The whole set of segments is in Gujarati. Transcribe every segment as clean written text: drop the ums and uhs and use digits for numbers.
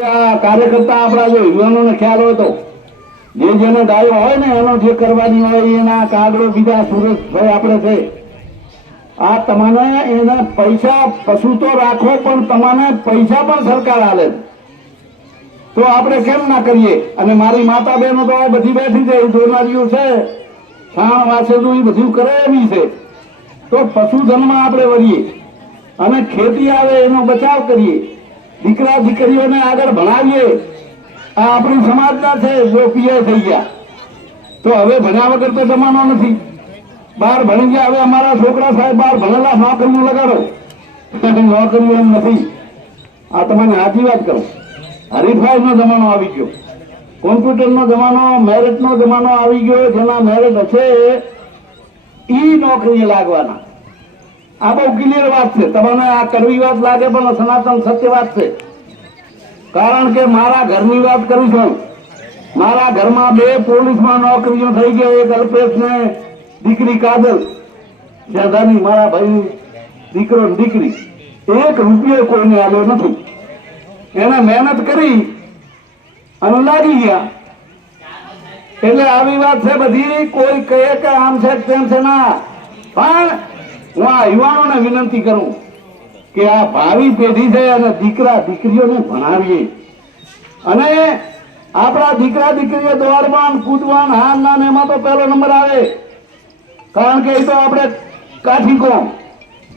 કાર્યકર્તા આપણા જો યુવાનોને ખ્યાલ હોય તો જેને ગાયો હોય ને એનો જે કરવાની હોય એના કાગડો બીજા સુરેશભાઈ આપણે છે આ તમને એના પૈસા પશુ તો રાખો પણ તમને પૈસા પણ સરકાર આલે તો આપણે કેમ ના કરીએ। અને મારી માતા બહેનો તો બધી બેઠી છે જોનારીઓ છે શાણ વાસેનું એ બધું કરે એવી છે તો પશુધનમાં આપણે વળીએ અને ખેતી આવે એનો બચાવ કરીએ દીકરા દીકરીઓને આગળ ભણાવીએ। આ આપણી સમાજના છે જો પીએ થઈ ગયા તો હવે ભણ્યા વગર તો જમાનો નથી। બહાર ભણી ગયા હવે અમારા છોકરા સાહેબ બહાર ભણેલા નોકરીઓ લગાડો નોકરીઓ એમ નથી। આ તમને સાચી વાત કરો હરીફાઈ નો જમાનો આવી ગયો કોમ્પ્યુટર નો જમાનો મેરિટ નો જમાનો આવી ગયો। જેના મેરિટ હશે ઈ નોકરી લાગવાના। આ બહુ ક્લિયર વાત છે તમને આ કરવી વાત લાગે પણ સનાતન સત્ય વાત છે। કારણ કે મારા ઘરની વાત કરું છું મારા ઘરમાં 2 પોલીસમાં નોકરીઓ થઈ ગઈ એક અલ્પેશ ને દીકરી કાજલ જાદાની મારા ભાઈ દીકરો દીકરી 1 રૂપિયો કોઈને આવ્યો નથી। એને મહેનત કરી અને લાગી ગયા એટલે આવી વાત છે બધી। કોઈ કહે કે આમ છે તેમ છે ના પણ હું આ યુવાનોને વિનંતી કરું કે આ ભાવિ પેઢી છે અને દીકરા દીકરીઓને ભણાવીએ અને આપણા દીકરા દીકરીઓ દોડવાન કૂદવાન હારના ને એમાં તો પહેલો નંબર આવે કારણ કે એ તો આપણે કાઠી કોમ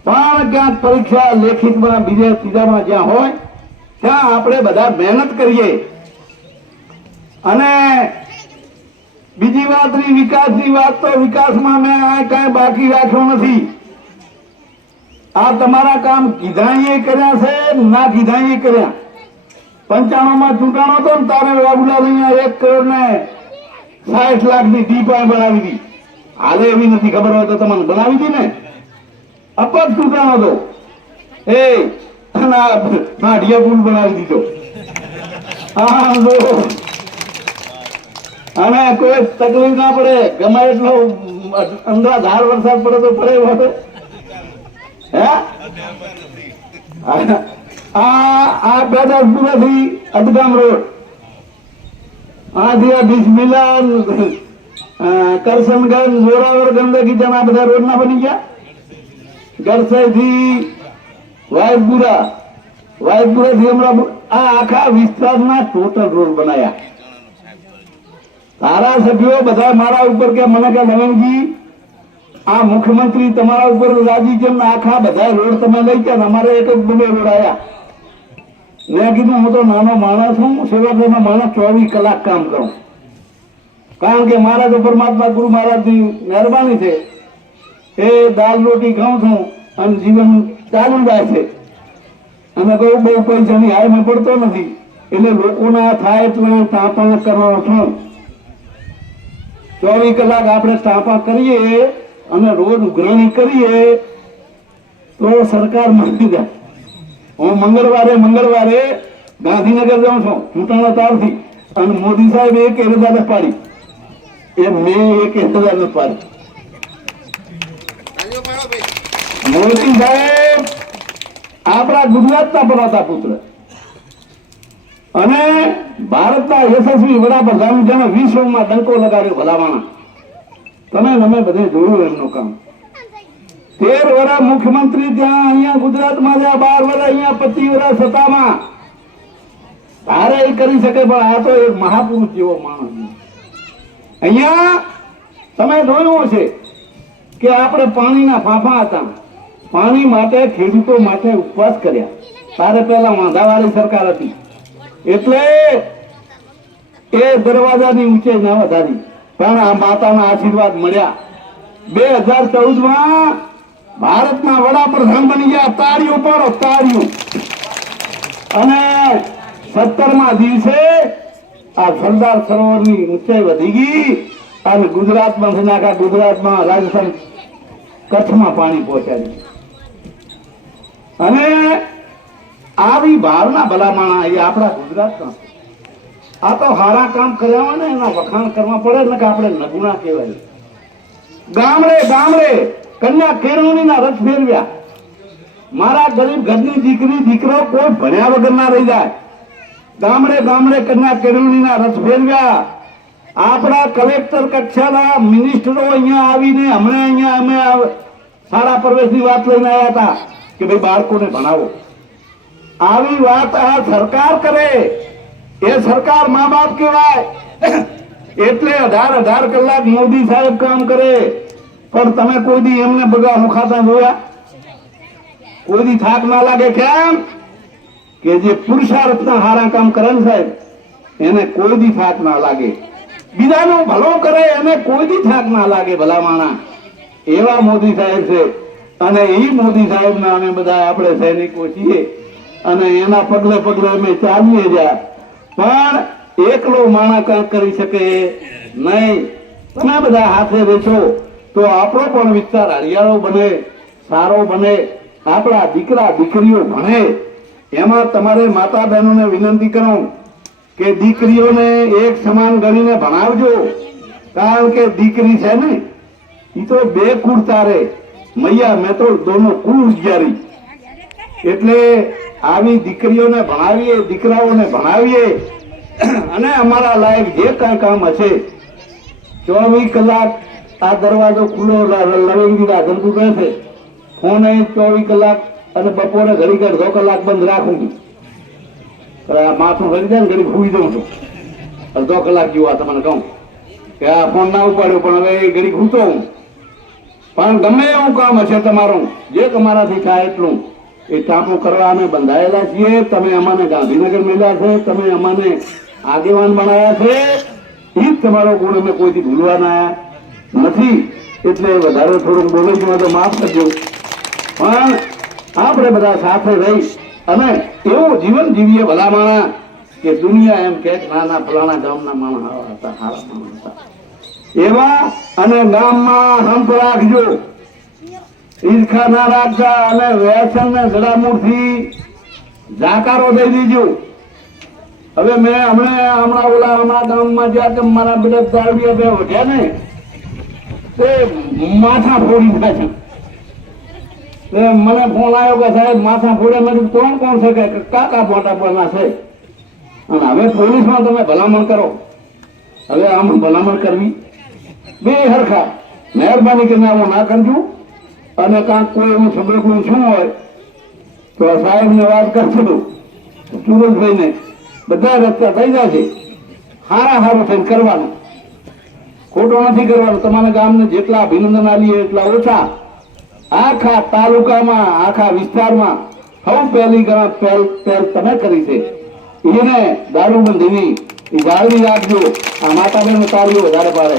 પણ ક્યાંક પરીક્ષા લેખિતમાં બીજે ત્રીજામાં જ્યાં હોય ત્યાં આપણે બધા મહેનત કરીએ। અને બીજી વાત રહી વિકાસની વાત તો વિકાસમાં મેં આ કાંઈ બાકી રાખ્યો નથી। આ તમારા કામ કીધાઈએ કર્યા છે ના કીધાઈએ કર્યા। 95 માં ચૂંટાણો હતો ને તારે બાબુલાલ અહીંયા 1 કરોડ ને 60 લાખની ડીપાઈ બનાવી હતી। હાલે એવી નથી ખબર હોય તો તમને બનાવી હતી ને અપજ ચૂંટાણો હતો એ નાઢિયા પુલ બનાવી દીધો। હા અને કોઈ તકલીફ ના પડે ગમે એટલો અંદરા ધાર વરસાદ પડે તો પડે એવો હતો। આ બેદાસપુરાથી અદગામ રોડ આથી આ બિસ્મિલ્લા કરસનગંજ જોરાવર ગંદકી જણા બધા રોડ ના બની ગયા। ગરસાઈ થી વાયપુરા થી હમણાં આ આખા વિસ્તારના ટોટલ રોડ બનાયા। ધારાસભ્યો બધા મારા ઉપર કે મને કે નવીનજી આ મુખ્યમંત્રી તમારા ઉપર રાજી છે આખા બધા રોડ તમે લઈ ગયા અમારે એક જ બને રોડ આવ્યા। મેં કીધું હું તો નાનો માણસ છું સેવાકરનો માણસ 24 કલાક કામ કરું કારણ કે મારા તો પરમાત્મા ગુરુ મહારાજની મહેરબાની છે એ દાલ રોટી ખાઉં છું અને જીવન ચાલુ જાય છે અને બહુ પૈસાની હાયમાં પડતો નથી એટલે લોકોના થાય એટલે ટાંપા કરવાનો છું। 24 કલાક આપણે ટાંપા કરીએ અને રોજ ઉઘરાણી કરીએ તો સરકાર માની જાય। હું મંગળવારે ગાંધીનગર જાઉં છું ચૂંટણા તારથી અને મોદી સાહેબ 1000 પાડી એ મેં 1000 પાડી। મોદી સાહેબ આપણા ગુજરાતના પરાતા પુત્ર અને ભારતના યશસ્વી વડાપ્રધાન જેને વિશ્વમાં ડંકો લગાડ્યો ભલાવાણા તમે અમે બધે જોયું એમનું કામ। 13 વર્ષ મુખ્યમંત્રી ત્યાં અહીંયા ગુજરાતમાં જ્યાં 12 વર્ષ અહીંયા 25 વર્ષ સત્તામાં તારે એ કરી શકે પણ આ તો એક મહાપુરુષ જેવો માણસ। અહીંયા તમે જોયું છે કે આપણે પાણીના ફાંફા હતા પાણી માટે ખેડૂતો માટે ઉપવાસ કર્યા। તારે પહેલા વાંધાવાળી સરકાર હતી એટલે એ દરવાજાની ઊંચાઈ ના વધારી પણ આ માતાના આશીર્વાદ મળ્યા। 2014માં ભારતના વડાપ્રધાન બની ગયા। તાળીઓ પાડો તાળીઓ। અને 17મા દિવસે આ સરદાર સરોવરની ઊંચાઈ વધી ગઈ અને ગુજરાતમાં આખા ગુજરાતમાં રાજસ્થાન કચ્છમાં પાણી પહોંચાડ્યું અને આવી ભાવના ભલામણા એ આપણા ગુજરાતમાં આ તો સારા કામ કર્યા હોય ને એના વખાણ કરવા પડે ને કે આપણે નગુણા કહેવાય। ગામડે કન્યા કેળવણીના રથ ફેરવ્યા। મારા ગરીબ ઘરની દીકરી દીકરો કોઈ ભણ્યા વગર ના રહી જાય। ગામડે ગામડે કન્યા કેળવણીના રસ ફેરવ્યા. આપણા કલેક્ટર કક્ષાના મિનિસ્ટરો અહીંયા આવીને હમણાં અહીંયા અમે શાળા પ્રવેશની વાત લઈને આવ્યા હતા કે ભાઈ બાળકોને ભણાવો. આવી વાત આ સરકાર કરે એ સરકાર મા બાપ કહેવાય. એટલે 18 કલાક મોદી સાહેબ કામ કરે, પણ તમે કોઈ દી એમને બગા મુખાતા જોયા? કોઈ દી થાક ના લાગે? કેમ કે જે પુરુષાર્થના હારા કામ કરે ને સાહેબ, એને કોઈ દી થાક ના લાગે. બીજાનો ભલો કરે એને કોઈ દી થાક ના લાગે. ભલા માણા એવા મોદી સાહેબ છે. અને એ મોદી સાહેબના અમે બધા આપણે સૈનિકો છીએ અને એના પગલે પગલે અમે ચાલીએ જ્યાં. પણ એકલો માણસ કાંઈક કરી શકે નહીં. તમે બધા હાથે રહેશો તો આપણો પણ વિસ્તાર હરિયાળો બને, સારો બને, આપણા દીકરા દીકરીઓ ભણે. એમાં તમારે માતા બહેનોને વિનંતી કરું કે દીકરીઓને એક સમાન ગણીને ભણાવજો. કારણ કે દીકરી છે ને એ તો બે કુળ તારે, મૈયા મેં તો દોનો કુળ ઉજ્જારી. એટલે આવી દીકરીઓને ભણાવીએ, દીકરાઓને ભણાવીએ અને અમારા લાયક જે કાંઈ કામ હશે 24 કલાક આ દરવાજો ખુલ્લો લવેંગી ધંધુ કહે છે. ફોન 24 કલાક અને બપોરે ઘડી 2 કલાક બંધ રાખું છું. માથું ભરી જાય ને ઘડી ભૂલી દઉં છું. 2 કલાક જેવું આ તમને કહું કે આ ફોન ના ઉપાડ્યો, પણ હવે એ ઘડી ખૂતો હું. પણ ગમે એવું કામ હશે તમારું, જે તમારાથી થાય એટલું એ ટાંપો કરવા અમે બંધાયેલા છીએ. તમે અમાને ગાંધીનગર મેળ્યા છે, તમે અમાને આગેવાન બનાવ્યા છે. એ જ તમારો ગુણ અમે કોઈથી ભૂલવાના નથી. એટલે વધારે થોડુંક બોલી ગયું તો માફ કરજો. પણ આપણે બધા સાથે રહી અને એવું જીવન જીવીએ ભલા માણા કે દુનિયા એમ કે નાના ફલાણા ગામના માણસ આવા હતા, સારા માણસ હતા એવા. અને ગામમાં હંપ રાખજો, ઈર્ખા ના રાખતા અને વ્યસન ને જડામૂળથી જાકારો દઈ દીજો. હવે મેં હમણાં ઓલા અમારા ગામમાં જ્યાં કે મારા બધા દારૂડિયા બે વધ્યા ને તે માથા ફોડી થાય છે. મને ફોન આવ્યો કે સાહેબ માથા ફોડે. મેં કોણ કોણ છે કે કાકા મોટા પરના છે. અને હવે પોલીસમાં તમે ભલામણ કરો. હવે આમ ભલામણ કરવી બે હરખા. મહેરબાની કરીને આવું ના કરજો. અને કાંક કોઈ એવું સબરકું શું હોય તો સાહેબને વાત કરજો, સુરજભાઈને. બધા રસ્તા થઈ જશે. સારું થઈને કરવાનું, ખોટો નથી કરવાનું. તમારા ગામને જેટલા અભિનંદન આપીએ એટલા ઓછા. આખા તાલુકામાં, આખા વિસ્તારમાં સૌ પહેલી પહેલ તમે કરી છે. એને દારૂબંધીની એ જાળવી રાખજો. આ માતા બહેનો તાળીઓ વધારે પાડે.